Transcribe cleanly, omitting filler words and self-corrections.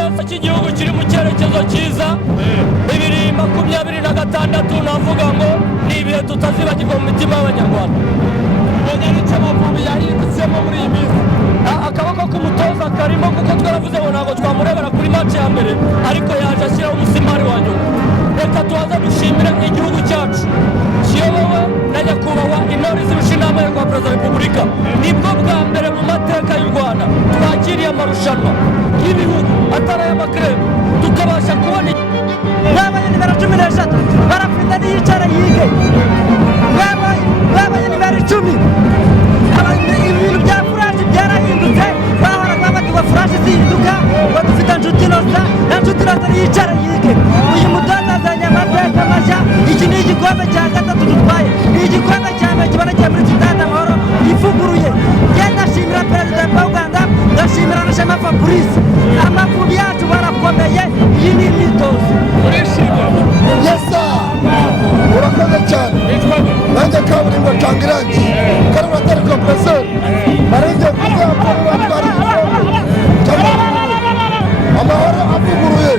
ikimenyetso cy'igihugu kiri mu cyerekezo cyiza 2026 navuga ngo ni ibihe tutazibagirwa mu mitima y'abanyarwanda. Ubonye n'icyo Amavubi yahindutsemo muri iyi minsi, akaboko k'umutoza karimo kuko twaravuze ngo ntabwo twamurebera kuri match ya mbere, ariko yaje ashyiraho umusimari wa nyuma. Reka tuhaze dushimire igihugu cyacu kiyobowe na nyakubahwa Intore zirusha inama yo kwa Perezida wa Repubulika. Nibwo bwa mbere mu mateka y'u Rwanda twakiriye amarushanwa y'ibihugu atari ay'amakrebe, tukabasha kubona babaye nimero 13 barafite niyicara yige, babaye nimero 10 ibintu bya furashi byarahindutse, bahoraga bavuga furashi zihinduka ngo dufite Nshuti Innocent niyicara yige. Uyu mutoza azanye amateka mashya, iki ni igikombe cya gatatu dutwaye, ni igikombe cya mbere kibonekeye muri Stade Amahoro ivuguruye. Ndashimira Perezida wa Uganda, ndashimira na Shema Fabrice, Amavubi yacu barakomeye, iyi ni imyitozo. Yesa urakoze cyane, nanjye kaburimbo Tangirangi karimo atari kompresor marenze kuzapfa twari amahoro avuguruye.